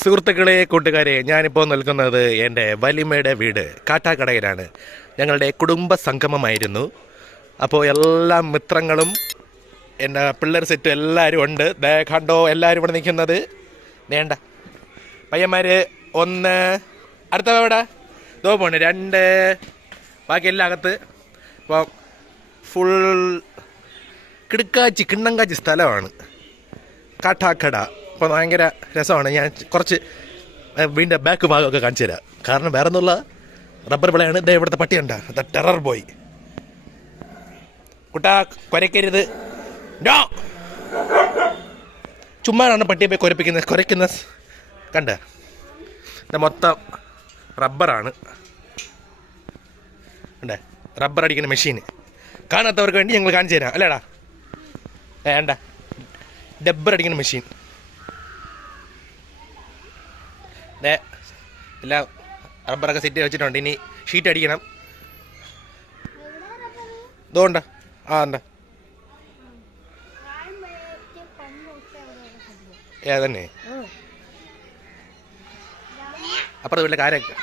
സുഹൃത്തുക്കളെ, കൂട്ടുകാരെ, ഞാനിപ്പോൾ നിൽക്കുന്നത് എൻ്റെ വലിമയുടെ വീട് കാട്ടാക്കടയിലാണ്. ഞങ്ങളുടെ കുടുംബ സംഗമമായിരുന്നു. അപ്പോൾ എല്ലാ മിത്രങ്ങളും എൻ്റെ പിള്ളേർ സെറ്റും എല്ലാവരും ഉണ്ട്. കണ്ടോ, എല്ലാവരും ഇവിടെ നിൽക്കുന്നത്. വേണ്ട പയ്യന്മാർ 1, അടുത്ത ഇവിടെ ദോ പോണ് 2, ബാക്കി എല്ലാം അകത്ത്. അപ്പോൾ ഫുൾ കിണ്ണങ്കാച്ചി സ്ഥലമാണ് കാട്ടാക്കട. അപ്പോൾ ഭയങ്കര രസമാണ്. ഞാൻ കുറച്ച് വീണ്ടും ബാക്ക് ഭാഗമൊക്കെ കാണിച്ചു തരാം. കാരണം വേറെ ഒന്നുള്ള റബ്ബർ വിളയാണ്. ഇതേ ഇവിടുത്തെ പട്ടിയുണ്ടാ, ടെറർ ബോയ്. കുട്ടാ കുരയ്ക്കരുത്, നോ. ചുമ്മാനാണ് പട്ടിയെ പോയി കുരയ്ക്കുന്ന കണ്ട. ഇത് മൊത്തം റബ്ബറാണ്. ഉണ്ടേ റബ്ബർ അടിക്കുന്ന മെഷീൻ. കാണാത്തവർക്ക് വേണ്ടി ഞങ്ങൾ കാണിച്ചു തരാം. അല്ലേടാ, വേണ്ട ഡബ്ബർ അടിക്കുന്ന മെഷീൻ. എല്ലാം റബ്ബറൊക്കെ സെറ്റ് വെച്ചിട്ടുണ്ട്. ഇനി ഷീറ്റ് അടിക്കണം. ഇതുകൊണ്ട് എന്താ ഏതന്നെ അപ്പുറത്ത് വീട്ടിലെ കാര്യമൊക്കെ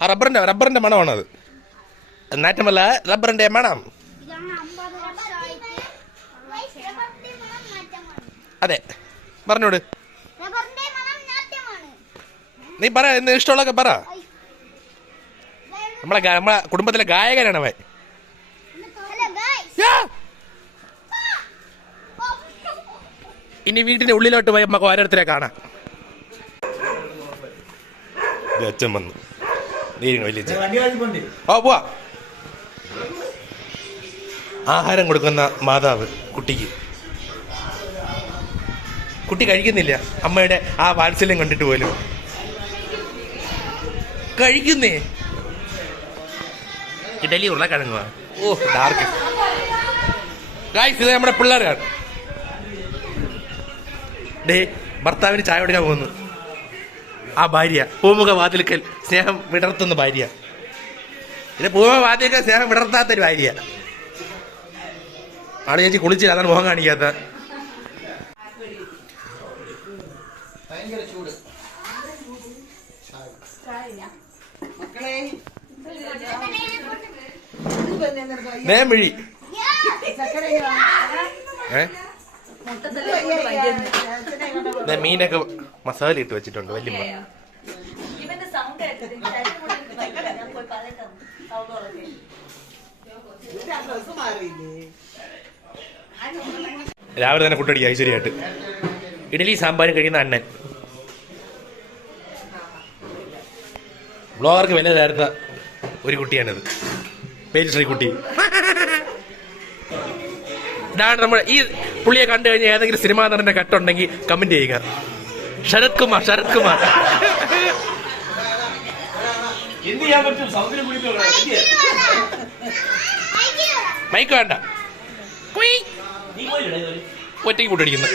ആ റബ്ബറിൻ്റെ മണമാണത്. നാറ്റമല്ല, റബ്ബറിൻ്റെ മണം. അതെ, പറഞ്ഞോട്. നീ പറ, എന്ന് ഇഷ്ടമുള്ളതൊക്കെ പറ. നമ്മളെ കുടുംബത്തിലെ ഗായകനാണ് അവൻ. ഇനി വീട്ടിന്റെ ഉള്ളിലോട്ട് പോയി നമുക്ക് ഓരോരുത്തരെ കാണാം. അച്ഛൻ വന്നു. പോവാ. ആഹാരം കൊടുക്കുന്ന മാതാവ് കുട്ടിക്ക്. കുട്ടി കഴിക്കുന്നില്ല. അമ്മയുടെ ആ വാത്സല്യം കണ്ടിട്ട് പോലും കഴിക്കുന്നേ. ഇഡലി ഉരുളക്കിഴങ്ങുവാ. ഓ ഡാർക്ക്. ഗായ്സ്, ഇത് നമ്മുടെ പിള്ളേരാണ്. ഭർത്താവിന് ചായ കൊടുക്കാൻ പോകുന്നു. ആ ഭാര്യ പൂമുഖ വാതിൽക്കൽ സ്നേഹം വിടർത്തുന്ന ഭാര്യ. ഇത് പൂമുഖ വാതിൽക്കൽ സ്നേഹം വിടർത്താത്തൊരു ഭാര്യ. ആള് ചേച്ചി കുളിച്ചില്ല, അതാണ് മുഖം കാണിക്കാത്ത. നേമിഴി മീനൊക്കെ മസാല ഇട്ട് വെച്ചിട്ടുണ്ട് വല്യമ്മ. രാവിലെ തന്നെ ഫുഡ് അടിക്കുക ഐശ്വര്യമായിട്ട്. ഇഡലി സാമ്പാറും കഴിയുന്ന അണ്ണൻ. ബ്ലോഗർക്ക് വില തരുന്ന ഒരു കുട്ടിയാണിത്, പേര് ശ്രീകുട്ടി. ഇതാണ് നമ്മൾ. ഈ പുള്ളിയെ കണ്ടു കഴിഞ്ഞാൽ ഏതെങ്കിലും സിനിമാ നടന്റെ കട്ടുണ്ടെങ്കിൽ കമന്റ് ചെയ്യുക. ശരത് കുമാർ. മൈക്ക് വേണ്ട, ഒറ്റയ്ക്ക് കൂട്ടടിക്കുന്നു.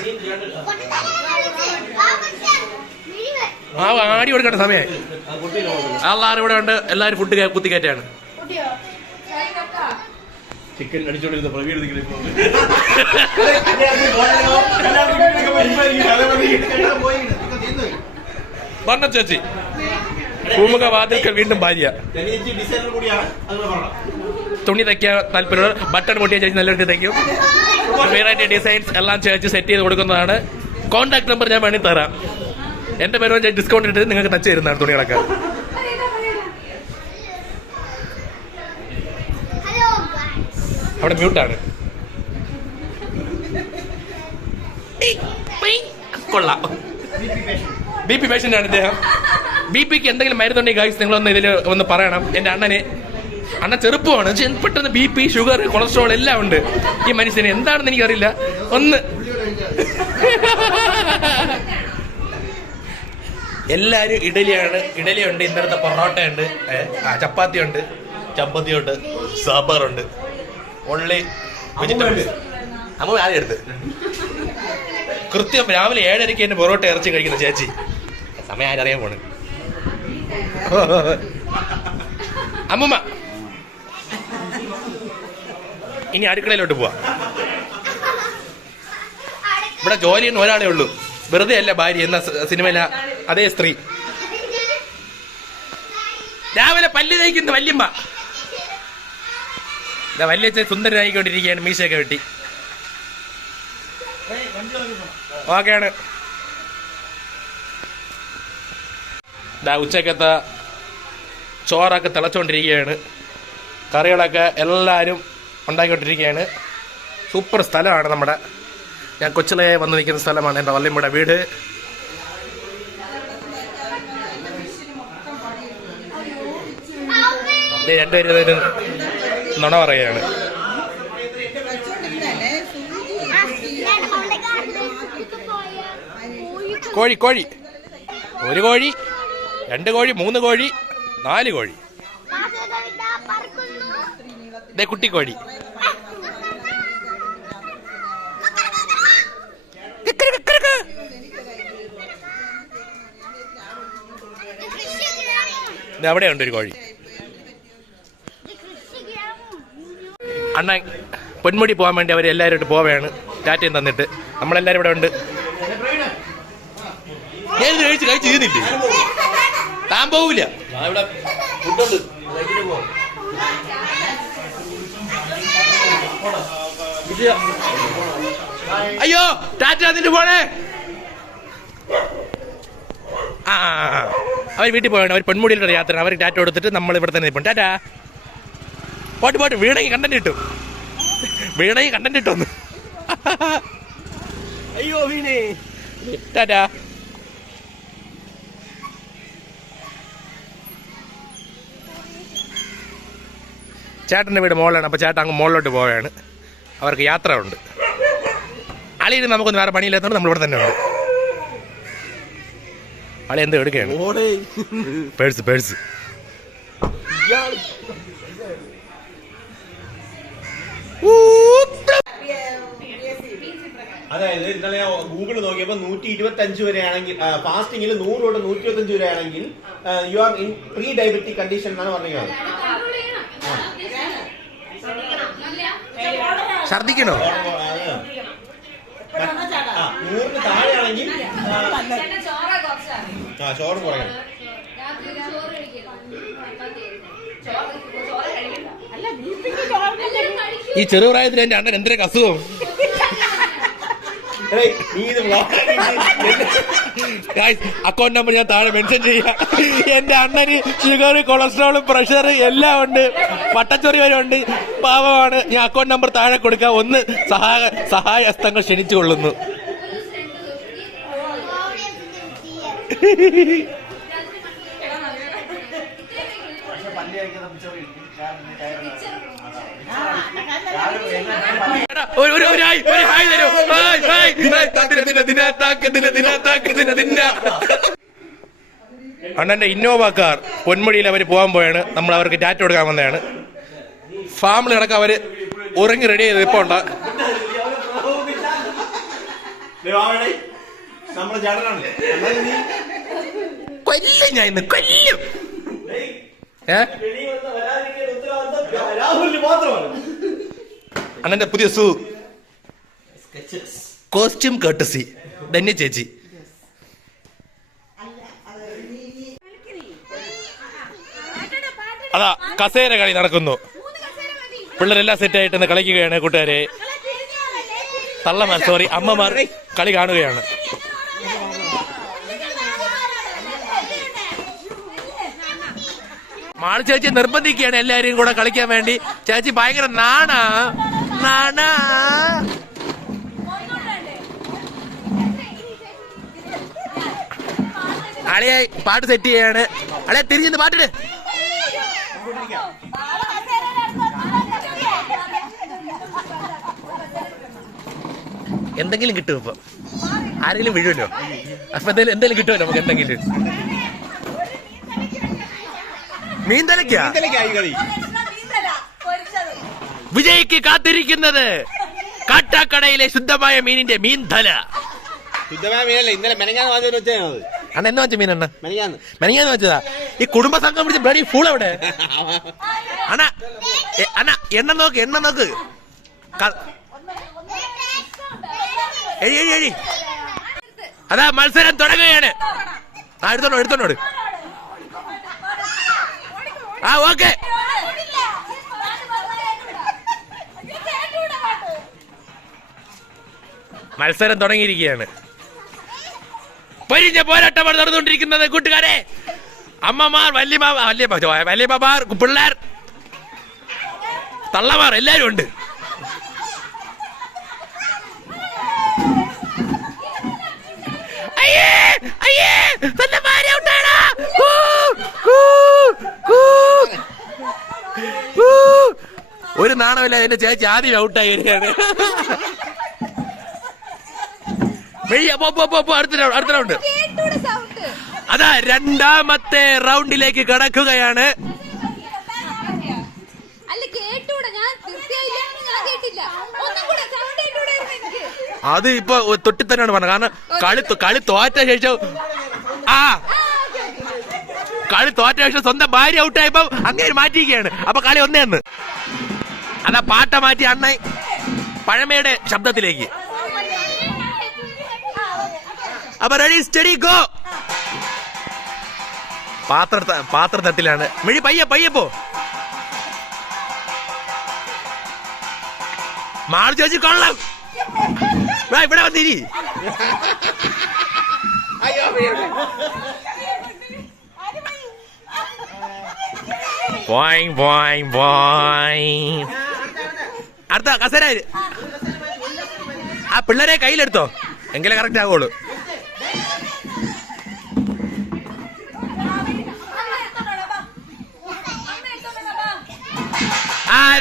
ആടി കൊടുക്കേണ്ട സമയമായി. എല്ലാവരും ഇവിടെ ഉണ്ട്. എല്ലാവരും ഫുഡ് കുത്തിക്കയറ്റാണ്. ചിക്കൻ അടിച്ചോണ്ടിരുന്ന പറഞ്ഞ ചേച്ചി പൂമുഖ വാതിൽക്കൽ വീണ്ടും ഭാര്യ. തുണി തയ്ക്കാൻ താല്പര്യമുള്ള ബട്ടൺ പൊട്ടിയ ചേച്ചി നല്ലൊരു തയ്ക്കും. വെറൈറ്റി ഡിസൈൻസ് എല്ലാം ചേച്ചി സെറ്റ് ചെയ്ത് കൊടുക്കുന്നതാണ്. കോൺടാക്ട് നമ്പർ ഞാൻ വേണമെങ്കിൽ തരാം. എന്റെ പേര് ഞാൻ ഡിസ്കൗണ്ട് ഇട്ട് നിങ്ങൾക്ക് ടച്ച് തരുന്നതാണ് തുണികളൊക്കെ. അവിടെ മ്യൂട്ടാണ്. കൊള്ളാം. BP പേഷ്യന്റ് ആണ് ഇദ്ദേഹം. BPക്ക് എന്തെങ്കിലും മരുന്നുണ്ടെങ്കിൽ ഗൈസ് നിങ്ങളൊന്ന് ഇതിൽ ഒന്ന് പറയണം. എന്റെ അണ്ണൻ ചെറുപ്പമാണ്, പെട്ടെന്ന് BP, ഷുഗർ, കൊളസ്ട്രോൾ എല്ലാം ഉണ്ട് ഈ മനുഷ്യന്. എന്താണെന്ന് എനിക്കറിയില്ല. ഒന്ന് എല്ലാരും ഇഡലിയുണ്ട്, ഇന്നലത്തെ പൊറോട്ടയുണ്ട്, ചപ്പാത്തിയുണ്ട്, സാമ്പാറുണ്ട്. Only vegetables. അമ്മ ആദ്യം എടുത്ത് കൃത്യം രാവിലെ 7:30 എന്നെ പൊറോട്ട ഇറച്ചി കഴിക്കുന്ന ചേച്ചി. സമയം ആരറിയാൻ പോണ്. അമ്മമ്മ ഇനി അടുക്കളയിലോട്ട് പോവാ. ഇവിടെ ജോലി ചെയ്യുന്ന ഒരാളേ ഉള്ളൂ, വെറുതെ അല്ല ഭാര്യ എന്ന സിനിമയില അതേ സ്ത്രീ. രാവിലെ പല്ല് തേക്കുന്ന വല്യമ്മ. വല്യച്ഛൻ സുന്ദരനായിക്കൊണ്ടിരിക്കുകയാണ്, മീശയൊക്കെ വെട്ടി. ഓക്കെയാണ്. ഉച്ചക്കത്തെ ചോറൊക്കെ തിളച്ചുകൊണ്ടിരിക്കുകയാണ്, കറികളൊക്കെ എല്ലാവരും ഉണ്ടാക്കിക്കൊണ്ടിരിക്കുകയാണ്. സൂപ്പർ സ്ഥലമാണ് നമ്മുടെ, ഞാൻ കൊച്ചിലെ വന്ന് നിൽക്കുന്ന സ്ഥലമാണ് എൻ്റെ വല്യമ്മയുടെ വീട്. രണ്ടുപേരും നുണ പറയുകയാണ്. കോഴി കോഴി, 1 കോഴി, 2 കോഴി, 3 കോഴി, 4 കോഴി. കുട്ടിക്കോഴി. അവിടെ ഉണ്ട് ഒരു കോഴി. അണ്ണൻ പൊന്മുടി പോകാൻ വേണ്ടി അവർ എല്ലാവരും പോവുകയാണ്, ടാറ്റയും തന്നിട്ട്. നമ്മളെല്ലാവരും ഇവിടെ ഉണ്ട്. ഞാൻ കഴിച്ച് ചെയ്യുന്നില്ലേ, താൻ പോവില്ല. അയ്യോ ടാറ്റ തന്നിട്ട് പോണേ. അവർ വീട്ടിൽ പോയാണ്, അവർ പെൺമുടിയിലുള്ള യാത്ര. അവർ ടാറ്റ കൊടുത്തിട്ട് നമ്മൾ ഇവിടെ തന്നെ നിൽപ്പുണ്ട്. ടാറ്റാ. പോട്ട് പോട്ട്, വീണെങ്കിൽ കണ്ടന്റ് കിട്ടും, വീണെങ്കിൽ കണ്ടന്റ് കിട്ടുമെന്ന്. അയ്യോ വീണേ. ടാറ്റാ. ചേട്ടൻ്റെ വീട് മുകളിലാണ്, അപ്പോൾ ചേട്ടൻ അങ്ങ് മുകളിലോട്ട് പോവുകയാണ്. അവർക്ക് യാത്ര ഉണ്ട്. അളിയിൽ നമുക്കൊന്നും വേറെ പണിയില്ലാത്തതുകൊണ്ട് നമ്മളിവിടെ തന്നെ ഉണ്ട്. അളി എന്തോ എടുക്കുകയാണ്, പേഴ്സ് പേഴ്സ്. അതായത് ഇന്നലെ ഗൂഗിൾ നോക്കിയപ്പോ 125 വരെയാണെങ്കിൽ ഫാസ്റ്റിംഗിൽ 100 തൊട്ട് 125 വരെയാണെങ്കിൽ you are in pre diabetic condition എന്നാണ് പറഞ്ഞത്. ഛർദിക്കണോ? 100 താഴെയാണെങ്കിൽ ചോറ് കുറയണം. ഈ ചെറുപ്രായത്തിൽ എന്റെ അണ്ണൻ എന്തൊക്കെ അസുഖം. അക്കൗണ്ട് നമ്പർ ഞാൻ താഴെ മെൻഷൻ ചെയ്യാം. എന്റെ അണ്ണന് ഷുഗർ, കൊളസ്ട്രോൾ, പ്രഷർ എല്ലാം ഉണ്ട്, പട്ടച്ചൊറി വരെ ഉണ്ട്. പാവമാണ്. ഞാൻ അക്കൗണ്ട് നമ്പർ താഴെ കൊടുക്കാം. ഒന്ന് സഹായ ഹസ്തങ്ങൾ ക്ഷണിച്ചുകൊള്ളുന്നു. അണ്ണന്റെ ഇന്നോവ കാർ പൊന്മുടിയിൽ അവർ പോകാൻ പോയാണ്. നമ്മൾ അവർക്ക് ടാറ്റ കൊടുക്കാൻ വന്നതാണ്. ഫാമിലി അടക്കം അവര് ഉറങ്ങി റെഡി ചെയ്ത് ഇപ്പൊ ഉണ്ട്. കൊല്ലും ഞാൻ ഇന്ന്, കൊല്ലും. അണ്ണന്റെ പുതിയ സൂ കോസ്റ്റ്യൂം കർട്ടസി ധന്യ ചേച്ചി. അതാ കസേര കളി നടക്കുന്നു. പിള്ളേരെല്ലാം സെറ്റായിട്ട് കളിക്കുകയാണ്. കൂട്ടുകാരെ, തള്ളമാർ സോറി അമ്മമാർ കളി കാണുകയാണ്. മാളി ചേച്ചി നിർബന്ധിക്കുകയാണ് എല്ലാരെയും കൂടെ കളിക്കാൻ വേണ്ടി. ചേച്ചി ഭയങ്കര നാണാ. അളിയായി പാട്ട് സെറ്റ് ചെയ്യാണ്. അളിയെ തിരിഞ്ഞ് പാട്ടിട്. എന്തെങ്കിലും കിട്ടും ഇപ്പൊ, ആരെങ്കിലും വീഴുമല്ലോ. അപ്പൊ എന്തെങ്കിലും കിട്ടുമല്ലോ നമുക്ക്. എന്തെങ്കിലും മീൻതലയ്ക്കായി വിജയ്ക്ക് കാത്തിരിക്കുന്നത് കാട്ടാക്കടയിലെ ശുദ്ധമായ മീനിന്റെ മീൻതല. ശുദ്ധമായ മീനല്ല, ഇന്നലെ മെനങ്ങാന്ന് വെച്ചത്. അണ്ണ എന്ന് വെച്ച മീനെണ്ണ മെനങ്ങാന്ന് വെച്ചതാ. ഈ കുടുംബ സംഘം പിടിച്ച ബ്ലഡി ഫുൾ അവിടെ. അണ്ണ എണ്ണ നോക്ക് എഴി എഴി എഴി. അതാ മത്സരം തുടങ്ങുകയാണ്. എടുത്തോണ്ട് ആ ഓക്കെ. മത്സരം തുടങ്ങിയിരിക്കുകയാണ്. പൊരിഞ്ഞ പോരാട്ടമാണ് നടന്നുകൊണ്ടിരിക്കുന്നത് കൂട്ടുകാരെ. അമ്മമാർ, വല്യമ്മമാർ, പിള്ളേർ, തള്ളമാർ എല്ലാരും ഉണ്ട്. ഒരു നാണമില്ല. എന്റെ ചേച്ചി ആദ്യം ഔട്ടായി വരികയാണ്. അടുത്ത റൗണ്ട്. അതാ രണ്ടാമത്തെ റൗണ്ടിലേക്ക് കടക്കുകയാണ്. അത് ഇപ്പൊ തൊട്ടി തന്നെയാണ് പറഞ്ഞത്. കാരണം കളി തോറ്റ ശേഷം സ്വന്തം ഭാര്യ ഔട്ടായപ്പോ അങ്ങനെ മാറ്റിയിരിക്കുകയാണ്. അപ്പൊ കളി ഒന്നേന്ന്. അതാ പാട്ട മാറ്റി അണ്ണ പഴമയുടെ ശബ്ദത്തിലേക്ക്. അപ്പൊ റെഡി സ്റ്റഡി ഗോ. പാത്ര തട്ടിലാണ്. മിഴി പയ്യെ പോ. മാൾ ചേച്ചി കൊള്ളാം. ഇവിടെ വന്നിരി. അടുത്ത കസര. ആ പിള്ളേരെ കയ്യിലെടുത്തോ, എങ്കിലേ കറക്റ്റ് ആകുള്ളൂ.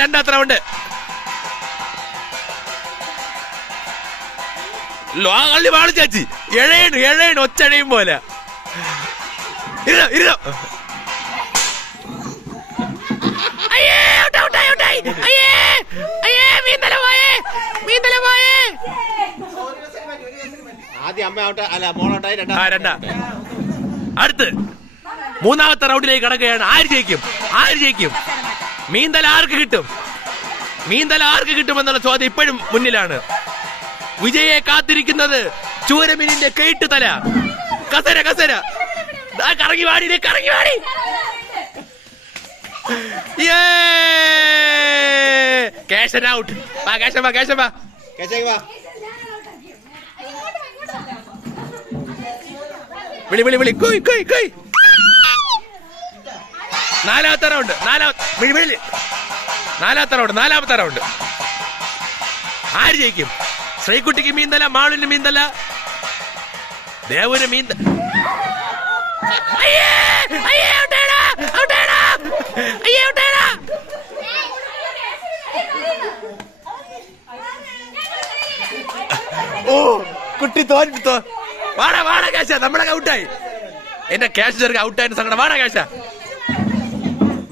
രണ്ടാമത്തെ റൗണ്ട്. കള്ളി വാളി ചേച്ചി എഴയണു ഒച്ചഴയും പോലെ. ഇരുന്നോ. അടുത്ത് മൂന്നാമത്തെ റൗണ്ടിലേക്ക് കടക്കുകയാണ്. ആര് ജയിക്കും? മീന്തല ആർക്ക് കിട്ടുമെന്നുള്ള ചോദ്യം ഇപ്പോഴും മുന്നിലാണ്. വിജയെ കാത്തിരിക്കുന്നത് ചൂരമീനിന്റെ കെയ്ട്ട് തല. കസര കറങ്ങി വാടി. കേശൻ ഔട്ട്. കേശൻ വാ. വിളി കൊയ്. നാലാമത്തെ റൗണ്ട്. ആര് ജയിക്കും? ശ്രീകുട്ടിക്ക് മീന്തല, മാളിന് മീന്തല, ദേവന് മീന്തല. ഓ കുട്ടി തോറ്റോ. വാടാ കേശ, നമ്മളെ ഔട്ടായി. എന്റെ ക്യാഷ് ചെറുക്ക് ഔട്ടായിട്ട് സങ്കടം. വാടാ കേശ,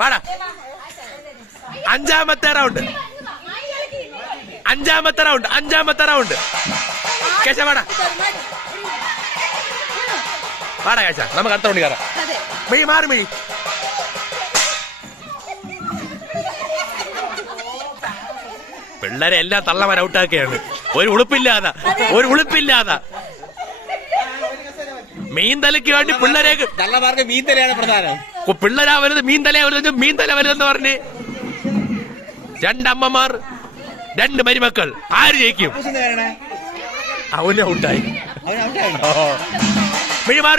വാടാ. അഞ്ചാമത്തെ റൗണ്ട്. കേശ വാടാ കേശ. നമുക്ക് അടുത്ത റൗണ്ട് കയറാം. മിഴി. പിള്ളേരെ എല്ലാം തള്ളമാൻ ഔട്ടാക്കുകയാണ്. ഒരു ഉളുപ്പില്ലാതെ മീന്തലയ്ക്ക് വേണ്ടി പിള്ളേരേക്ക് തള്ളമാർക്ക് മീന്തലയാണ് പ്രധാനം. പിള്ളേരാ വരുന്നത്, മീന്തല വരുന്നെന്ന് പറഞ്ഞ്. രണ്ടമ്മമാർ, രണ്ട് മരുമക്കൾ. ആര് ജയിക്കും? അവന് ഔട്ടായി.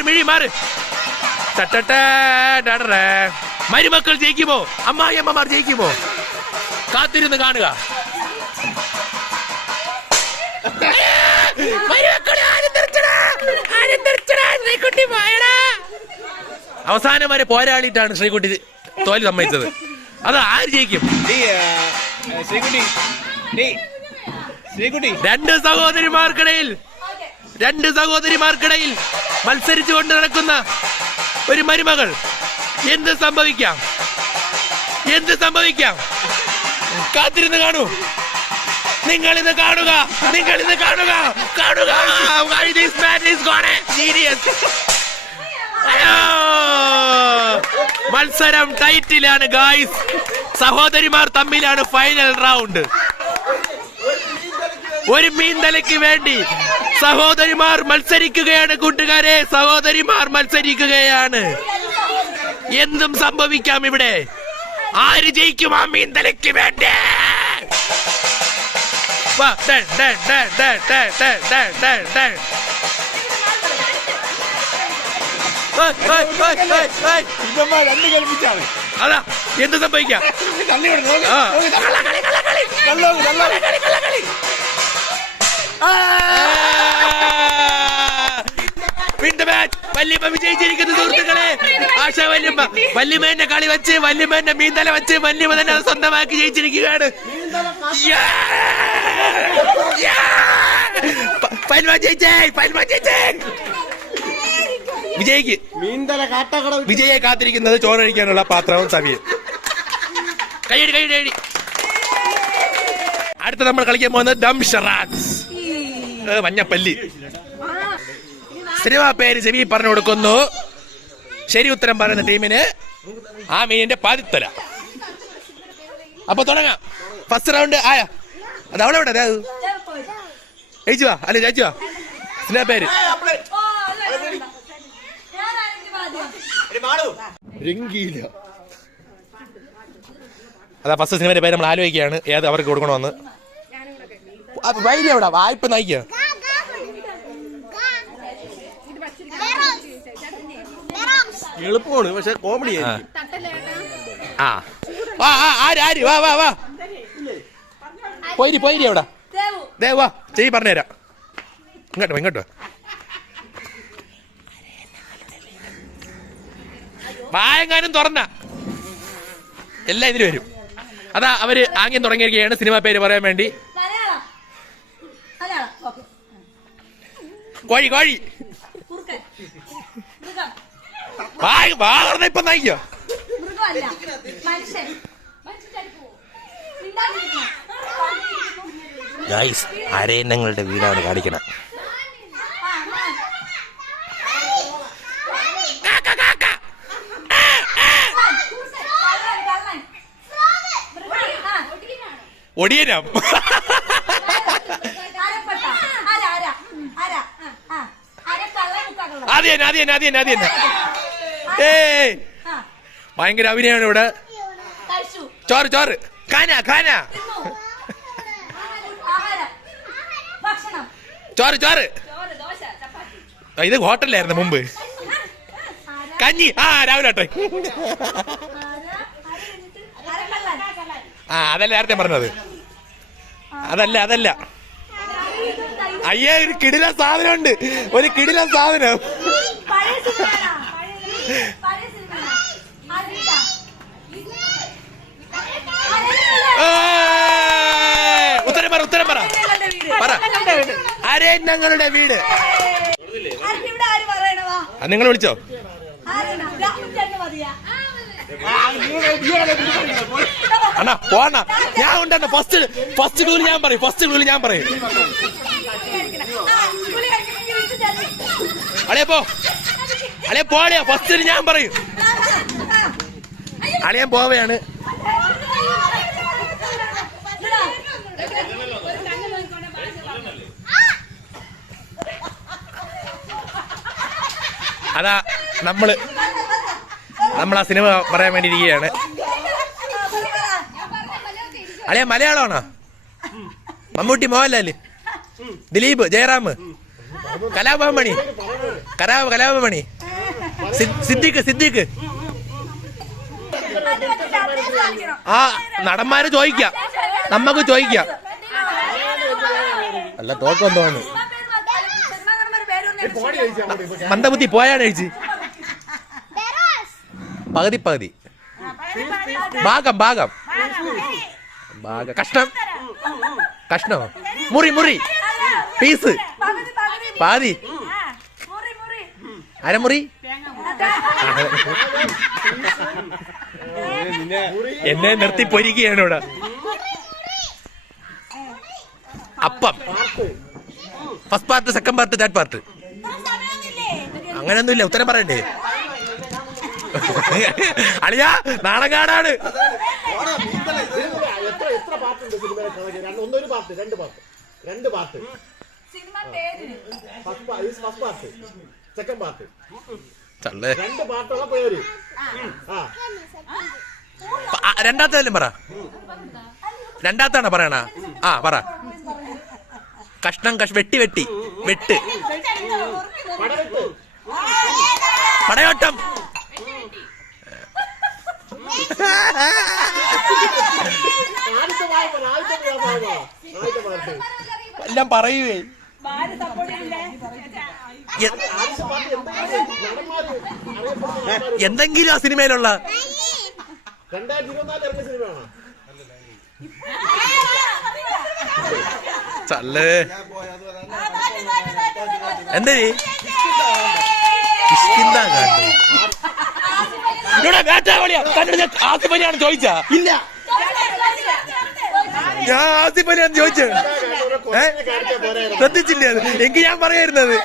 മിഴി മാറ്. മരുമക്കൾ ജയിക്കുമോ? അമ്മായിയമ്മമാർ ജയിക്കുമോ? കാത്തിരുന്ന് കാണുക. അവസാനം വരെ പോരാളിയിട്ടാണ് ശ്രീകുട്ടി തോൽവി സമ്മതിച്ചത്. അത് ആര് ജയിക്കും? ശ്രീകുട്ടി. രണ്ട് സഹോദരിമാർക്കിടയിൽ മത്സരിച്ചുകൊണ്ട് നടക്കുന്ന ഒരു മരുമകൾ. എന്ത് സംഭവിക്കാം? കാത്തിരുന്ന് കാണൂ. നിങ്ങളിത് കാണുക. This match is gone serious. മത്സരം ടൈറ്റിലാണ് ഗായ്സ്. സഹോദരിമാർ തമ്മിലാണ് ഫൈനൽ റൗണ്ട്. ഒരു മീൻതലയ്ക്ക് വേണ്ടി സഹോദരിമാർ മത്സരിക്കുകയാണ് കൂട്ടുകാരെ. സഹോദരിമാർ മത്സരിക്കുകയാണ്. എന്തും സംഭവിക്കാം ഇവിടെ. ആര് ജയിക്കും ആ മീൻതലയ്ക്ക് വേണ്ടി? വാ, day, day, day, day, day, day, day, day, day. അതാ എന്ത് സംഭവിക്കാം? വല്യമ്മ വിജയിച്ചിരിക്കുന്നു സുഹൃത്തുക്കളെ. ആശ വല്യമ്മേന്റെ കളി വെച്ച് വല്യമ്മേന്റെ മീൻതല വെച്ച് വല്യമ്മ തന്നെ അത് സ്വന്തമാക്കി ജയിച്ചിരിക്കുകയാണ്. വിജയ്ക്ക് വിജയെ കാത്തിരിക്കുന്നത് ചോറഴിക്കാനുള്ള പാത്രവും സവിയും. കൈയടി കൈയടി കൈയടി. അടുത്ത നമ്മൾ കളിക്കാൻ പോകുന്നത് ദം ഷറാസ്. മഞ്ഞപ്പല്ലി. സിനിമ പേര് ചെവി പറഞ്ഞു കൊടുക്കുന്നു. ശരി ഉത്തരം പറയുന്ന ടീമിന് ആ മീനിന്റെ പാതിത്തല. അപ്പൊ തുടങ്ങാം. ഫസ്റ്റ് റൗണ്ട് ആയ അത് അവളെ വിടാ. ജയിച്ചു വാ. അല്ലെ ജയിച്ചു വാ. സിനിമ പേര് അതാ. ഫസ്റ്റ് സിനിമയുടെ പേര് നമ്മൾ ആലോചിക്കുകയാണ് ഏത് അവർക്ക് കൊടുക്കണമെന്ന്. വൈദ്യ എവിടെ വായ്പ നയിക്കുക. എളുപ്പമാണ് പക്ഷെ കോമഡി. ആ ആര് വാ വാ വാ. പോയിരി പോയിരി എവിടെ ദേവ് വാ. ചെയ് പറഞ്ഞുതരാം. ഇങ്ങോട്ടോ ഇങ്ങോട്ടോ. വായങ്ങാനും തുറന്ന എല്ലാം ഇതിൽ വരും. അതാ അവര് ആംഗ്യം തുടങ്ങിയിരിക്കുകയാണ് സിനിമ പേര് പറയാൻ വേണ്ടി. കോഴി കോഴി. ഇപ്പൊ നയിക്കോ. അരയന്നങ്ങളുടെ വീടാണ് കാണിക്കണം. ഒടിയനാ. ഭയങ്കര അഭിനയാണ് ഇവിടെ. ചോറ് ചോറ്. ഖാന ഖാന. ചോറ് ചോറ്. ഇത് ഹോട്ടലിലായിരുന്നു മുമ്പ്. കഞ്ഞി. രാവിലെ ആട്ടെ. അതല്ല നേരത്തെ പറഞ്ഞത്. അതല്ല അതല്ല. അയ്യേ ഒരു കിടിലൻ സാധനം ഉണ്ട്. ഒരു കിടിലൻ സാധനം. ഉത്തരം പറ ഉത്തരം പറ പറ. അരയന്നങ്ങളുടെ വീട്. നിങ്ങൾ വിളിച്ചോ? അണ്ണാ പോണ ഞാൻ ഉണ്ടണ്ണ. ഫസ്റ്റ് ക്ലൂല് ഞാൻ പറയും. ഫസ്റ്റ് ക്ലൂല് ഞാൻ പറയും. അളിയ പോ. അളിയ പോളിയാ. ഫസ്റ്റ് ഞാൻ പറയും. അളിയൻ പോവുകയാണ്. അതാ നമ്മൾ ആ സിനിമ പറയാൻ വേണ്ടി ഇരിക്കുകയാണ്. അളിയ മലയാളമാണോ? മമ്മൂട്ടി, മോഹൻലാല്, ദിലീപ്, ജയറാം, കലാഭവൻ മണി, സിദ്ദിഖ്. ആ നടന്മാര് ചോദിക്കാം. നമുക്ക് ചോദിക്കാം. അല്ല തോക്കെന്തോന്ന് മന്ദബുദ്ധി പോയാണ് കഴിച്ച്. പകുതി ഭാഗം കഷ്ണം മുറി പീസ് പാതി അരമുറി. എന്നെ നിർത്തി പൊരിക്കുകയാണ് ഇവിടെ. അപ്പം first part, second part, third part അങ്ങനെയൊന്നുമില്ല. ഉത്തരം പറയണ്ടേ? അളിയാ നാടകാടാണ്. 2 പാർട്ട്. സിനിമ പേര് ഫസ്റ്റ് പാർട്ട്, സെക്കൻഡ് പാർട്ട്, ചള്ളേ 2 പാർട്ടുള്ള പേര്. രണ്ടാമത്തെ പറ. രണ്ടാമത്താണോ പറയണ? ആ പറ. കഷ്ണം വെട്ടി വെട്ട് പടയോട്ടം. എല്ലാം പറയുവേ. എന്തെങ്കിലും ആ സിനിമയിലുള്ള 2024 ഇറങ്ങിയ സിനിമയാണോ? ചള്ളേ എന്തേ കിഷ്കിന്ദ കണ്ടു. ആസിഫലിയാണ് ചോദിച്ചാ? ഇല്ല, ഞാൻ ആസിഫലിയാന്ന് ചോദിച്ചത്. ശ്രദ്ധിച്ചില്ല എങ്കിൽ ഞാൻ പറയായിരുന്നത്.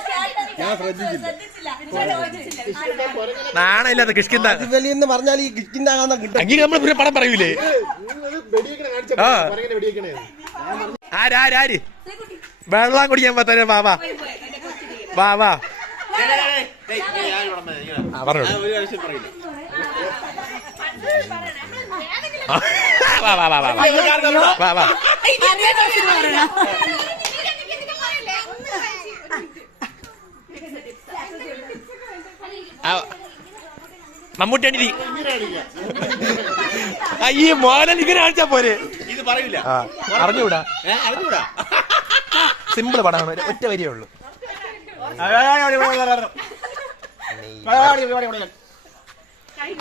നാണയില്ലാത്ത കിഷ്കിന്ദ എന്ന് പറഞ്ഞാൽ ഈ കിഷ്കിന്ദാകാന്ന കിട്ടും. എങ്കിൽ നമ്മൾ പിന്നെ പടം പറയൂലേ? ആര് വെള്ളം കുടിക്കാൻ പറ്റാ? വാ വാ വാ വാ പറഞ്ഞു വാ വാ വാ വാ വാ വാ. മമ്മൂട്ടി ഈ മോഹൻലാൽ ഇങ്ങനെ കാണിച്ചാ പോരെ? ഇത് പറയില്ല, അറിഞ്ഞൂടാ. സിമ്പിൾ പടമാണ്, ഒറ്റ വരിയേ ഉള്ളൂ.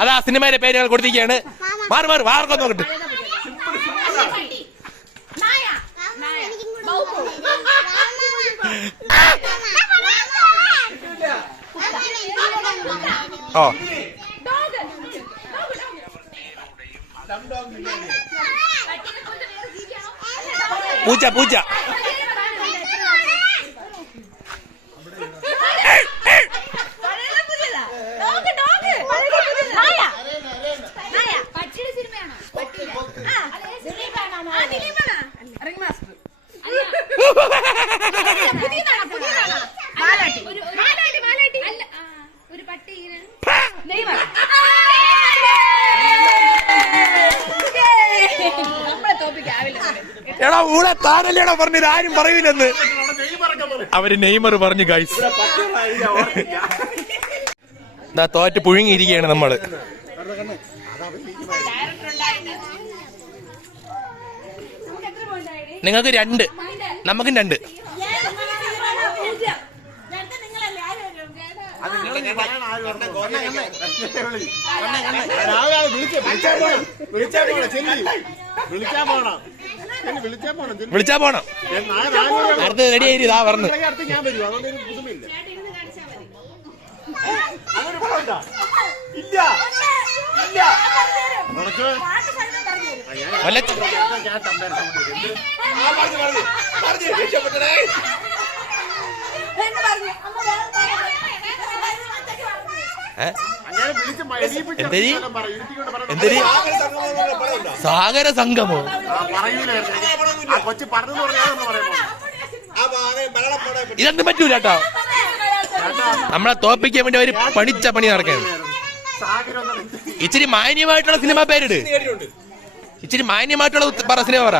അതാ സിനിമയുടെ പേരുകൾ കൊടുത്തിരിക്കുകയാണ്. മാറി വാർക്കൊ നോക്കട്ടെ. ഓ പൂച്ച എടാ ഊളെ താനല്ലേടാ പറഞ്ഞത്, ആരും പറയൂലെന്ന്. അവര് നെയ്മർ പറഞ്ഞു ഗൈസ്. തോറ്റ് പുഴുങ്ങിയിരിക്കുകയാണ് നമ്മള്. നിങ്ങൾക്ക് 2, നമുക്കും 2. വിളിച്ചാ പോണം. അടുത്ത് റെഡി ആയി ഇതാ പറഞ്ഞു. എന്തിന് സാഗര സംഗമോ? ഇതൊന്നും പറ്റൂല കേട്ടോ. നമ്മളെ തോപ്പിക്കാൻ വേണ്ടി അവര് പണിച്ച പണി നടക്കാണ്. ഇച്ചിരി മാന്യമായിട്ടുള്ള സിനിമ പേരിട്. ഇച്ചിരി മാന്യമായിട്ടുള്ള പറ സിനിമ പറ.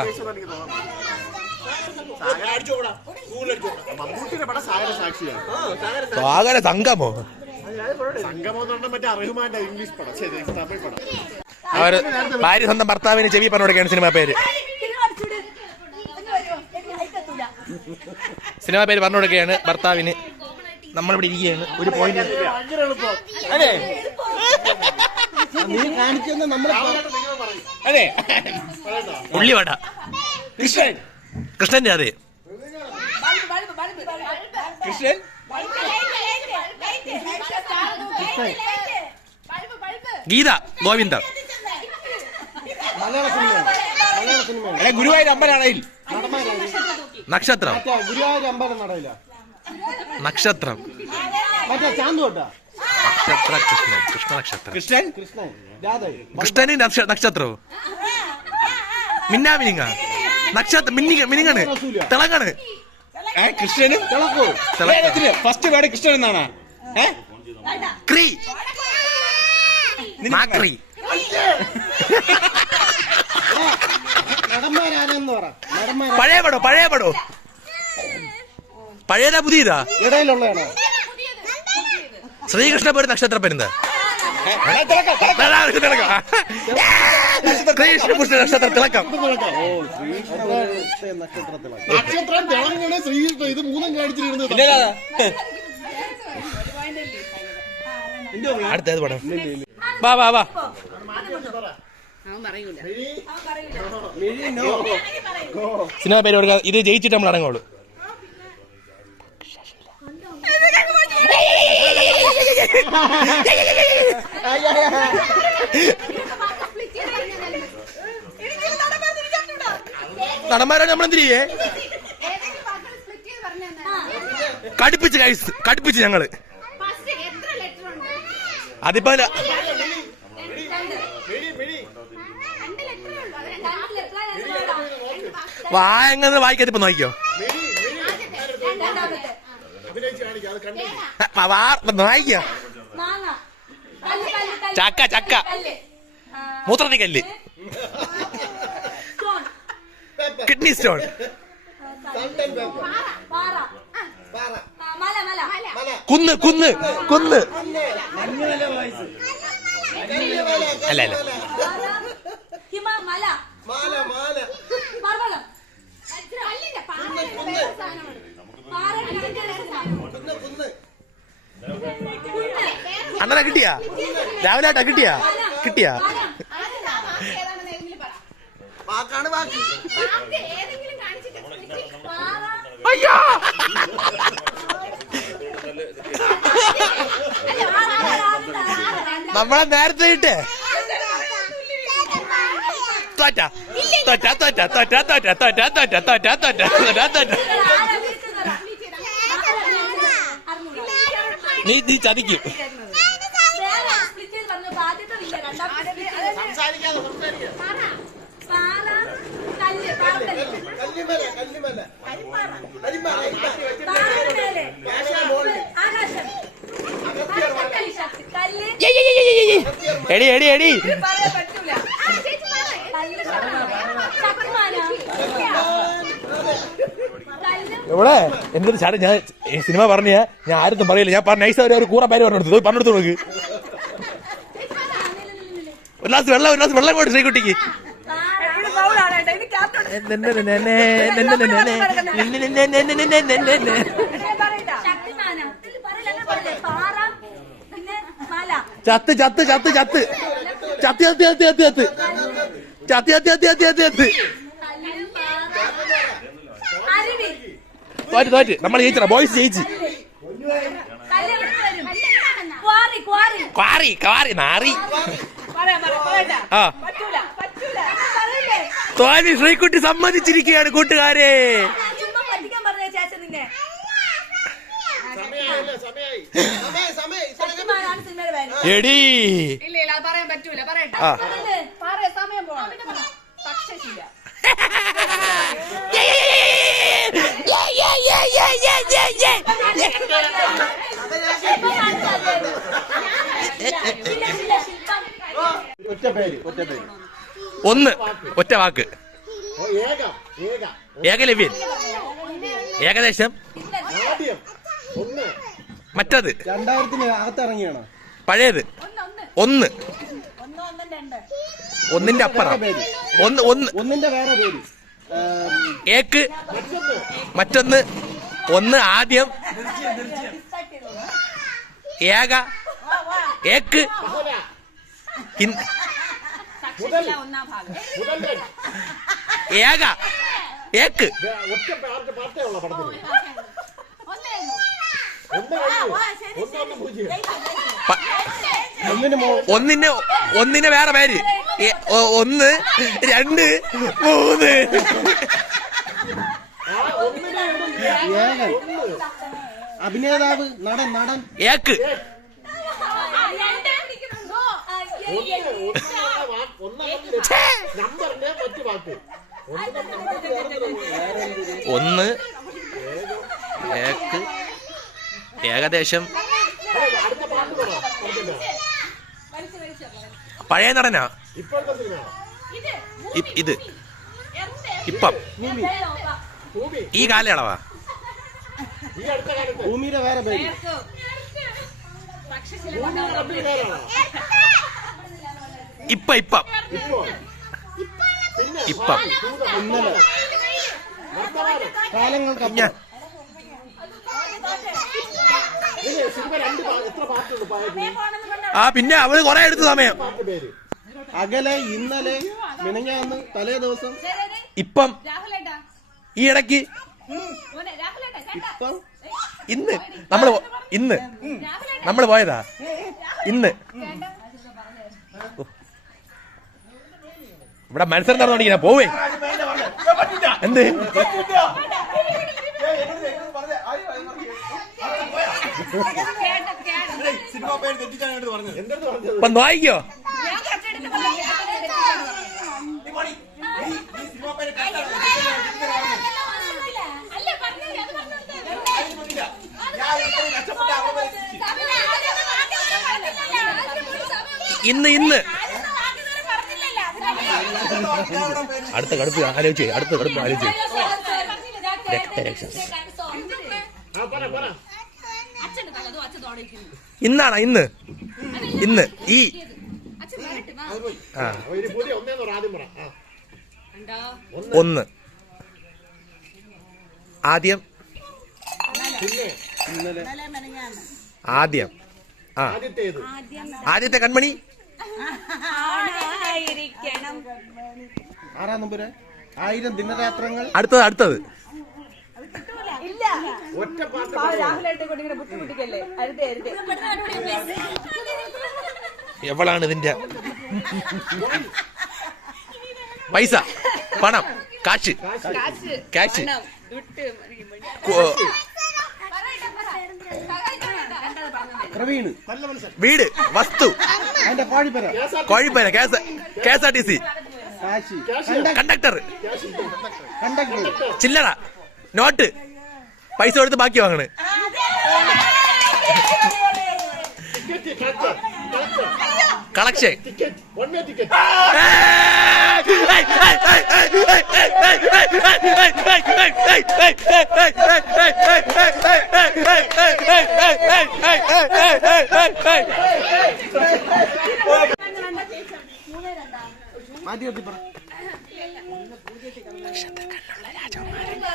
സാഗര സംഗമോ? അവര് ഭാര്യ സ്വന്തം ഭർത്താവിന് ചെവി പറഞ്ഞു കൊടുക്കുകയാണ് സിനിമ പേര്. സിനിമ പേര് പറഞ്ഞു കൊടുക്കുകയാണ് ഭർത്താവിന്. നമ്മളിവിടെ ഇരിക്കുകയാണ്. ഒരു പോയിന്റ് അതെ ഉള്ളിവട കൃഷ്ണന്റെ. അതെ കൃഷ്ണൻ. ഗീത ഗോവിന്ദ. ഗുരുവായൂർ അമ്പലം. നക്ഷത്രം. ഗുരുവായൂർ അമ്പലം നടയില്ല. നക്ഷത്രം. നക്ഷത്ര കൃഷ്ണൻ. കൃഷ്ണ നക്ഷത്രം. കൃഷ്ണന് നക്ഷത്രവും മിന്നാമിനിങ്ങ. നക്ഷത്രം മിനിങ്ങാണ് തിളങ്ങാണ്. കൃഷ്ണനും ഫസ്റ്റ് വേർഡ് കൃഷ്ണൻ എന്നാണ്. ക്രീ മാക്രി. നടന്മാരാരെന്ന് പറ. പഴയ പടോ പഴയതാ പുതിയതാ? ഇടയിലുള്ളതാണോ? ശ്രീകൃഷ്ണ പേര് നക്ഷത്ര പേരുന്ന കൃഷ്ണപുഷ്ണ നക്ഷത്ര തിളക്കം. നക്ഷത്രം തിളങ്ങണ ശ്രീകൃഷ്ണ ഇത് മൂന്നും കാണിച്ചിരുന്നത്. അടുത്തത് പടം. വാ സിനിമ പേര് കൊടുക്കുക. ഇത് ജയിച്ചിട്ട് നമ്മൾ അടങ്ങുള്ളൂ. നടന്മാരാണ് നമ്മളെന്തിരിയേ കടുപ്പിച്ച് ഞങ്ങള് അതിപ്പോ എങ്ങനെ വായിക്കാതിപ്പോ നോക്കിയോ. വായിക്കോ. ചക്ക മൂത്രത്തി കല്ല്, കിഡ്നി സ്റ്റോൺ, കുന്ന് അല്ല അണ്ണനെ കിട്ടിയാ? രാവിലെ ആട്ടാ കിട്ടിയാ? അയ്യോ നമ്മളെ നേരത്തെ ഇട്ടേ തോറ്റ നീ ചതിക്കും. എടി ഇവിടെ എന്തൊരു ചാടി. ഞാൻ സിനിമ പറഞ്ഞ ഞാൻ ആരും പറയില്ല. ഞാൻ നൈസ് ഒരു കൂറ പേര് പറഞ്ഞെടുത്തു പറഞ്ഞെടുത്തു നോക്ക്. ഒരു ഗ്ലാസ് വെള്ളം കൊണ്ട് ശ്രീകുട്ടിക്ക്. ചത്ത് തോറ്റ് നമ്മൾ ജയിച്ചറ. ബോയ്സ് ജയിച്ച്. ക്വാറി നാറി. തോൽവി ശ്രീകുട്ടി സമ്മതിച്ചിരിക്കുകയാണ് കൂട്ടുകാരെ. എടി പറയാൻ പറ്റൂല. സമയം പോണം. പക്ഷിയില്ല. ഒന്ന് ഒറ്റ വാക്ക്. ഏകലവ്യൻ. ഏകദേശം. മറ്റത് 2000 അകത്തിറങ്ങിയാണോ? പഴയത്. ഒന്ന് ഒന്നിന്റെ അപ്പുറം. ഒന്നിന്റെ വേറെ പേര്. ഏക്ക്. മറ്റൊന്ന്. ഒന്ന് ആദ്യം. ഏക. ഏക്ക്. ഏക. ഏക്ക്. ഒന്നിന് വേറെ പേര്. 1 2 3. അഭിനേതാവ്. നടൻ. ഏക്ക്. ഒന്ന് ഏകദേശം പഴയ നടനാ ഇത് ഇപ്പം ഈ കാലയളവാ ഭൂമിയുടെ വേറെ പേര് ഇപ്പം ഇപ്പം ഇപ്പം കാലങ്ങൾക്ക് ഞാൻ ആ പിന്നെ അവള് കൊറേ എടുത്ത സമയം അകലെ ഇന്നലെ മിനങ്ങാന്ന് തലേ ദിവസം ഇപ്പം ഈ ഇടയ്ക്ക് ഇപ്പം ഇന്ന് നമ്മള് പോയതാ ഇന്ന് ഇവിടെ മത്സരം നടന്നോണ്ടിരിക്കുന്ന പോവേ എന്ത് ഇപ്പൊ നോയിക്കോ ഇന്ന് അടുത്ത കടുപ്പ് ആലോചിച്ച് രക്തരക്ഷ ഇന്നാണ് ഇന്ന് ഈ ഒന്ന് ആദ്യം ആദ്യത്തെ കൺമണി ആറാം നമ്പര് 1000 ദിനരാത്രങ്ങൾ അടുത്തത് ഒറ്റ പാട്ട് എവളാണ് ഇതിന്റെ പൈസ പണം കാശ് പ്രവീണ് വീട് വസ്തു അതിന്റെ കോഴിപ്പേര KSRTC കണ്ടക്ടർ ചില്ലറ നോട്ട് പൈസ കൊടുത്ത് ബാക്കി വാങ്ങണ് കളക്ഷൻ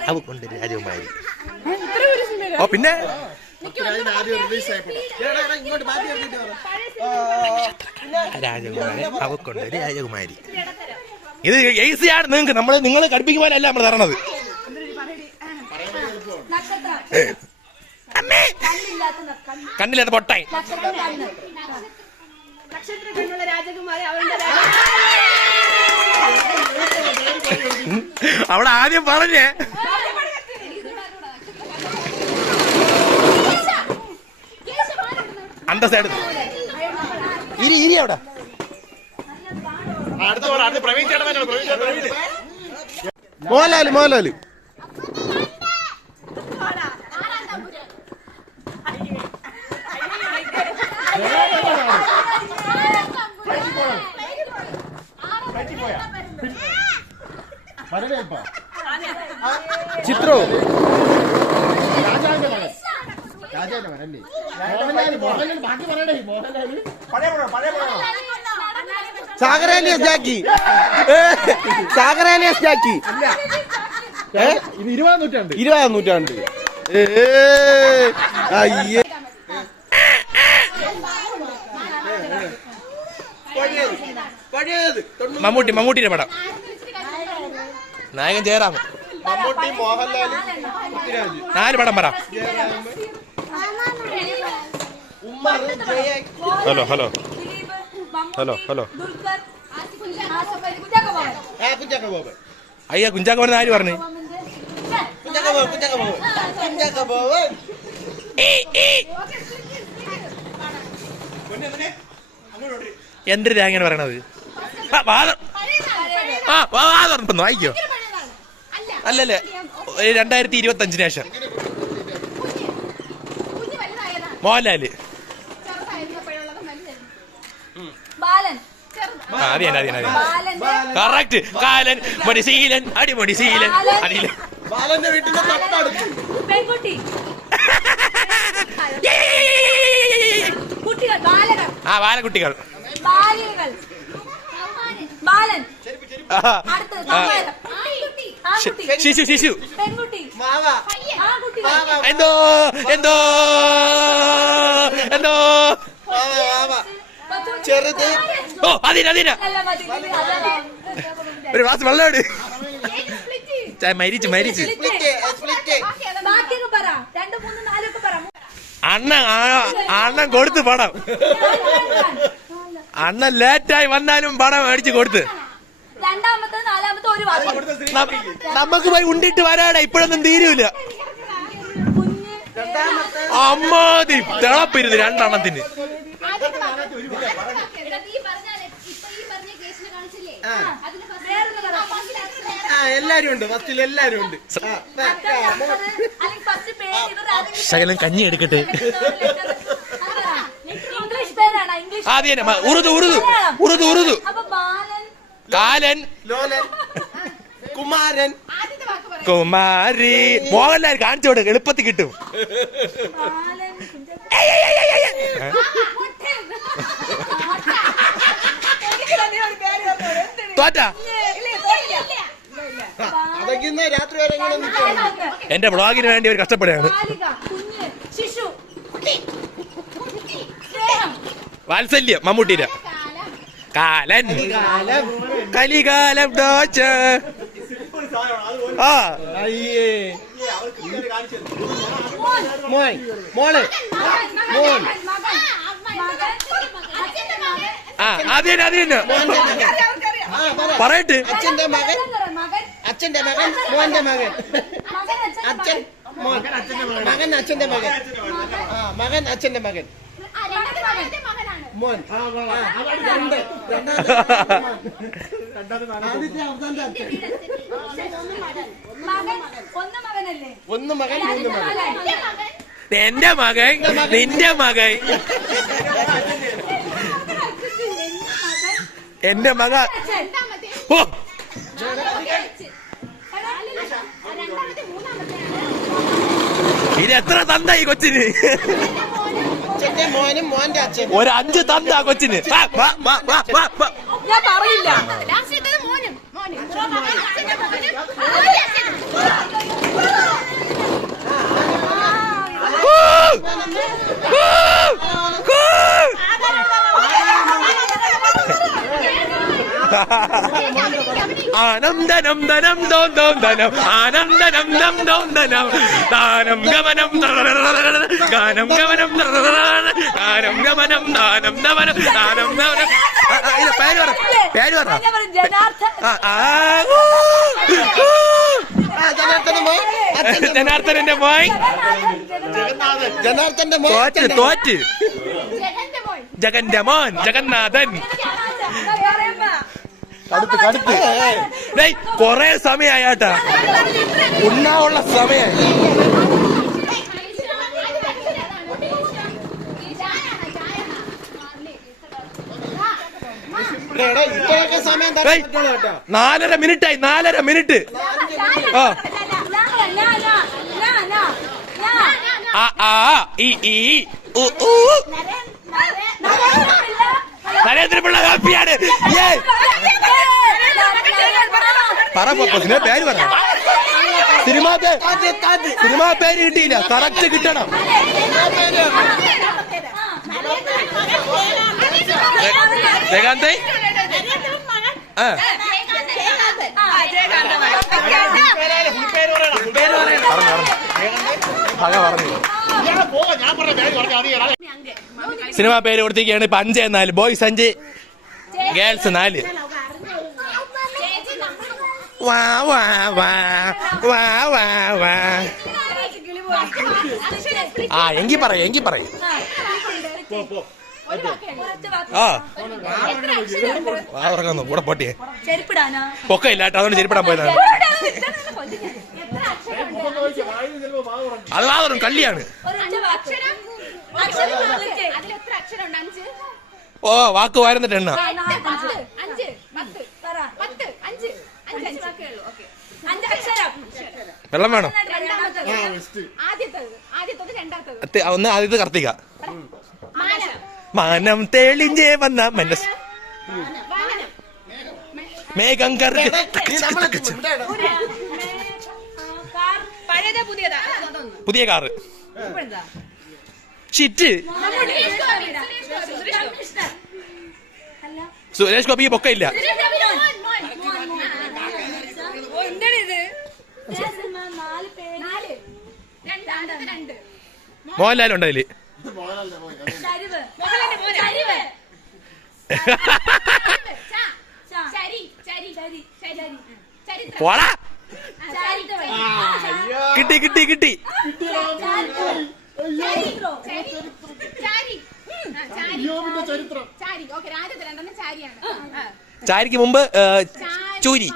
അവക്കൊണ്ട് രാജകുമാരി ഓ പിന്നെ രാജകുമാരി അവക്കൊണ്ട് രാജകുമാരി ഇത് ഈസിയാണ് നിങ്ങൾക്ക് നിങ്ങൾ കടുപ്പിക്കുവാനല്ല നമ്മൾ തരണത് കണ്ണില്ലാത്ത പൊട്ടായി അവിടെ ആദ്യം പറഞ്ഞേ അണ്ട സൈഡ് ഇരി അവിടെ മോഹൻലാല് ചിത്രോ രാജാവിന്റെ മകനല്ലേ മോഹൻലാൽ ബാക്കി പറയണേ മോഹൻലാല് സാഗരേലിയസ് ജാക്കി ഇത് 20ാം നൂറ്റാണ്ട് അയ്യേ മമ്മൂട്ടിയുടെ പടം നായകൻ ജയറാം മമ്മൂട്ടി മോഹൻലാല് 4 പടം പറ ഹലോ അയ്യ കുഞ്ചാക്കോൻ ആര് പറഞ്ഞു എന്തൊരു തേങ്ങനെ പറയണത് വാദം വായിക്കോ അല്ലല്ലേ 2025 ശേഷം കുഞ്ഞ് വലുതായതാണ്. മോഹൻലാല്. ചെറുതായിരുന്നപ്പോഴുള്ളത് വലുതായിരുന്നു. ബാലൻ. ചെറുത്. അതെ ബാലന്റെ കറക്റ്റ്. കാലൻ മടിശീലൻ അടിമടിശീലൻ അടിയില ബാലന്റെ വീട്ടിന്റെ തൊട്ടടുത്ത് പെൺകുട്ടി. കുട്ടികൾ. ബാലകൾ. ബാലകുട്ടികൾ. ബാലികൾ. ബാലൻ. അടുത്തത് സമ്മാനം. ആൺകുട്ടി. ശിശു. പെൺകുട്ടി. മാവ ആൺകുട്ടി. എന്തോ ചെറുത് ഓ അതിന അല്ല, മതി. ഒരു ഗ്ലാസ് വെള്ളം മരിച്ചു ബാക്കിയൊക്കെ പറ. 2, 3, 4 ഒക്കെ പറ. അണ്ണൻ കൊടുത്ത് പണം. അണ്ണൻ ലേറ്റായി വന്നാലും പണം മേടിച്ച് കൊടുത്ത്. രണ്ടാമത്തെ, നാലാമത്തെ ഒരു വാക്ക്. നമുക്ക് പോയി ഉണ്ടിട്ട് വരാടാ. ഇപ്പോഴൊന്നും തീരൂല. കുഞ്ഞ്. അമ്മാതി തിളപ്പിരുത് രണ്ടെണ്ണത്തിന്. എല്ലാരും ഉണ്ട്. ഫസ്റ്റിൽ എല്ലാരും ഉണ്ട്. ശകലം കഞ്ഞി എടുക്കട്ടെ. ഇംഗ്ലീഷ് പേരാണ്. ഇംഗ്ലീഷ്. ആദ്യം ഉറുദു. അപ്പൊ ബാലൻ. കാലൻ. ലോലൻ. കുമാരൻ. കുമാരി. മോഹൻലാൽ കാണിച്ചു കൊടുക്കും, എളുപ്പത്തിൽ കിട്ടും. ബാലൻ. തോറ്റ അതൊക്കെ ഇന്ന് രാത്രി വരെ ഇങ്ങനെ നിൽക്കും. എന്റെ ബ്ലോഗിന് വേണ്ടി ഒരു കഷ്ടപ്പെടുകയാണ്. ബാലിക. കുഞ്ഞ്. ശിശു. സ്നേഹം. വാത്സല്യം മമ്മൂട്ടിയുടെ. കാലൻ. കലികാലം ദോച്ച. അയ്യേ മോൻ. മോൻ. മോള്. മോൻ. അതിന് പറയട്ടെ. അച്ഛന്റെ മകൻ. മകൻ. അച്ഛന്റെ മകൻ. മോന്റെ മകൻ. മകൻ. അച്ഛൻ. മോൻ. മകൻ അച്ഛന്റെ മകൻ. മകൻ അച്ഛന്റെ മകൻ. മോൻ. രണ്ട്. മകൻ. ഒന്ന് മകനല്ലേ? ഒന്ന് മകൻ. മൂന്ന് മകൻ. എന്റെ മകൻ. നിന്റെ മകൻ. എന്റെ മക. ഓ ഇത് എത്ര തന്ത ഈ കൊച്ചിന്? അച്ഛന്റെ മോനും മോന്റെ അച്ഛൻ. ഒരു 5 തന്ത കൊച്ചിന്. ഞാൻ പറയില്ല. ആനന്ദനം ധനം ദോം ദോം ധനം ആനന്ദനം ദം ദോം ധനം ദാനം ഗമനം ഗാനം ഗമനം ഗാനം ഗമനം ദാനം ദമനം ദാനം ഗമനം. പേര് പറ. ജനാർദ്ദനന്റെ മോൻ. ജനാർദ്ദന്റെ മോൻ. തോറ്റ്. ജഗന്റെ മോൻ ജഗന്നാഥൻ. കൊറേ സമയാട്ടാ ഉണ്ണാവുള്ള സമയായി. ഇപ്പോഴൊക്കെ സമയം 4.5 മിനിറ്റായി. 4.5 മിനിറ്റ്. നരേന്ദ്രപിള്ള ഹാപ്പിയാണ്. പറ പേര് പറ. സിനിമാ പേര് കിട്ടിയില്ല. കറക്റ്റ് കിട്ടണം. ജയകാന്ത്. സിനിമാ പേര് കൊടുത്തിരിക്കുകയാണ്. ഇപ്പൊ 5 4. Boys 5, girls 4. വാ വാ വാ വാ വാ വാ. എങ്കി പറയും. ഒരൊറ്റ വാക്ക്. ആ എത്ര അക്ഷരമുണ്ട്? വാ തുറക്കുന്നു കൂടെ പോട്ടിയെ ചെരുപ്പിടാനാ? പൊക്ക ഇല്ല കേട്ടോ അതുകൊണ്ട് ചെരിപ്പിടാൻ പോയതാണ് എത്ര അക്ഷരമുണ്ട്? അത് വാ തുറക്കും കള്ളിയാണ് ഒരൊറ്റ വാക്ക്. അക്ഷരം ചോദിച്ചേ. അതിലെത്ര അക്ഷരമുണ്ട്? 5. ഓ വാക്ക് വാരുന്നിട്ട് എണ്ണ 5 10 പറ. 10 5 5 വാക്കേ ഉള്ളൂ. ഓക്കേ. 5 അക്ഷരം. വെള്ളം വേണോ രണ്ടാമത്തത്. ആ ബെസ്റ്റ് ആദ്യത്തത് രണ്ടാമത്തത്. ഒന്ന് ആദ്യത്തെ കർത്തിക മാനം. മാനം തെളിഞ്ഞേ വന്ന മനസ് വാഹനം. മേഘം കറി കാർ. പഴയതാ പുതിയതാ? അതൊന്ന്. പുതിയ കാറ് ഇപ്പോഴെന്താ? ഷിറ്റ് സുരേഷ് ഗോപിക്ക് പൊക്ക ഇല്ല മോഹൻലാലും ഉണ്ട് അതില് പോടാ കിട്ടി കിട്ടി കിട്ടി ചരിത്രം ചാരിക്ക് മുമ്പ് ചൂരി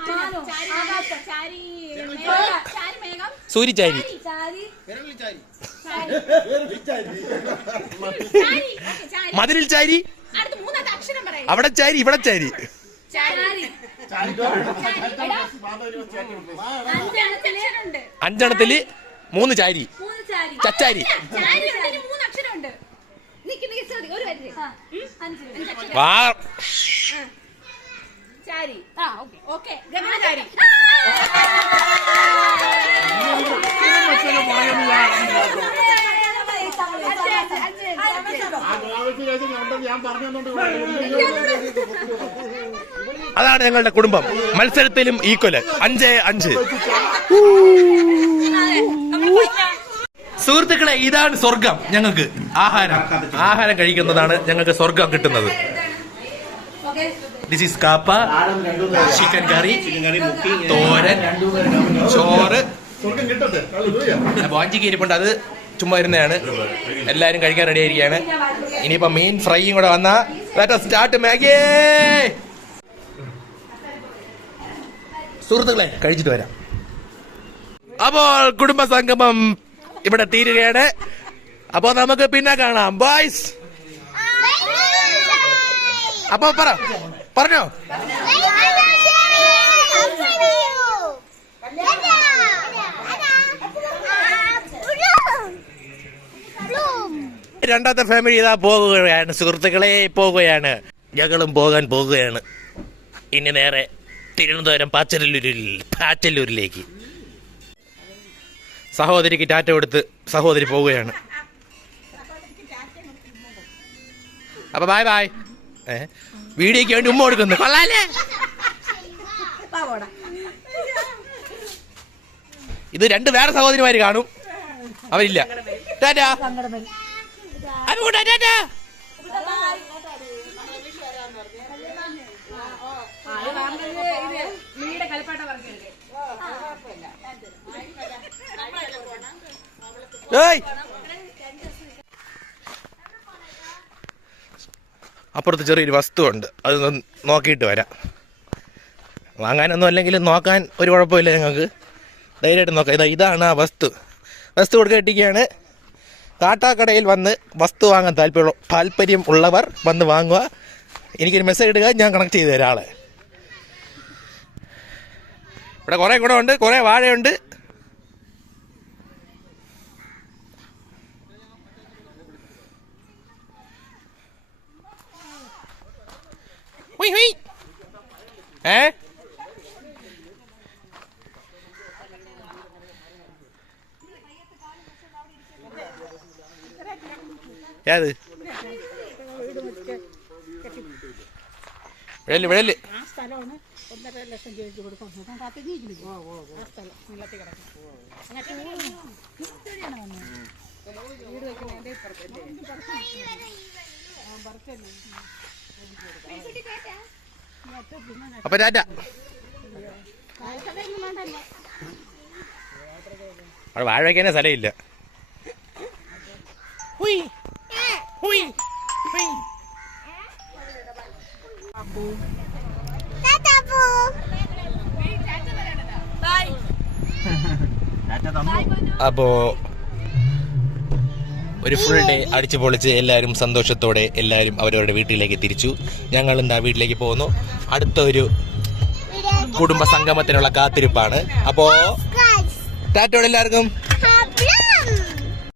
സൂരിച്ചാരി മതിലിൽ ചാരി അവിടെ ചാരി ഇവിടെ ചാരി അഞ്ചെണ്ണത്തില് 3 ചാരി ചച്ചാരി വാ ഞാൻ പറഞ്ഞോണ്ട് അതാണ് ഞങ്ങളുടെ കുടുംബം മത്സരത്തിലും ഈക്വല് 5-5 സുഹൃത്തുക്കളെ ഇതാണ് സ്വർഗം ഞങ്ങൾക്ക് ആഹാരം കഴിക്കുന്നതാണ് ഞങ്ങൾക്ക് സ്വർഗം കിട്ടുന്നത് ദിസ് ഈസ് കാപ്പ ചിക്കൻ കറി തോരൻ ചോറ് സ്വർഗം കിട്ടട്ടെ വാഞ്ചിക്ക് ഇരിപ്പുണ്ട് അത് ചുമ്മാ ഇരുന്നതാണ് എല്ലാരും കഴിക്കാൻ റെഡി ആയിരിക്കുകയാണ് ഇനിയിപ്പോ മീൻ ഫ്രൈയും കൂടെ വന്നാ സ്റ്റാർട്ട് മാഗി സുഹൃത്തുക്കളെ കഴിച്ചിട്ട് വരാം അപ്പോൾ കുടുംബ സംഗമം ഇവിടെ തീരുകയാണ് അപ്പോ നമുക്ക് പിന്നെ കാണാം ബോയ്സ് അപ്പൊ പറഞ്ഞോ രണ്ടാമത്തെ ഫാമിലി ഇതാ പോകുകയാണ് സുഹൃത്തുക്കളെ പോകുകയാണ് ഞങ്ങളും പോകാൻ പോകുകയാണ് ഇനി നേരെ തിരുവനന്തപുരം പാച്ചല്ലൂരിലേക്ക് സഹോദരിക്ക് ടാറ്റ കൊടുത്ത് സഹോദരി പോവുകയാണ് അപ്പൊ ബൈ ബൈ വീഡിയോക്ക് വേണ്ടി ഉമ്മ കൊടുക്കുന്നു കൊള്ളാലേ ഇത് 2 വേറെ സഹോദരിമാര് കാണും അവരില്ല ടാറ്റ ടാറ്റ അപ്പുറത്ത് ചെറിയൊരു വസ്തുവുണ്ട് അത് നോക്കിയിട്ട് വരാം വാങ്ങാനൊന്നും അല്ലെങ്കിലും നോക്കാൻ ഒരു കുഴപ്പമില്ല ഞങ്ങൾക്ക് ധൈര്യമായിട്ട് നോക്കാം ഇതാണ് ആ വസ്തു കൊടുക്കാൻ ഇട്ടിരിക്കുകയാണ് കാട്ടാക്കടയിൽ വന്ന് വസ്തു വാങ്ങാൻ താല്പര്യം ഉള്ളവർ വന്ന് വാങ്ങുക എനിക്കൊരു മെസ്സേജ് ഇടുക ഞാൻ കണക്ട് ചെയ്ത് തരാം ആളെ ഇവിടെ കുറേ ഗുണമുണ്ട് കുറേ വാഴയുണ്ട് ഏത് വിഴല് അപ്പൊ ടാറ്റ അവിടെ വാഴ വയ്ക്കാനേ സ്ഥലമില്ല അപ്പോൾ ഒരു ഫുൾ ഡേ അടിച്ചു പൊളിച്ച് എല്ലാവരും സന്തോഷത്തോടെ എല്ലാവരും അവരവരുടെ വീട്ടിലേക്ക് തിരിച്ചു. ഞങ്ങൾ എന്താ വീട്ടിലേക്ക് പോകുന്നു. അടുത്തൊരു കുടുംബ സംഗമത്തിനുള്ള കാത്തിരിപ്പാണ്. അപ്പോൾ ടാറ്റോടെ എല്ലാവർക്കും.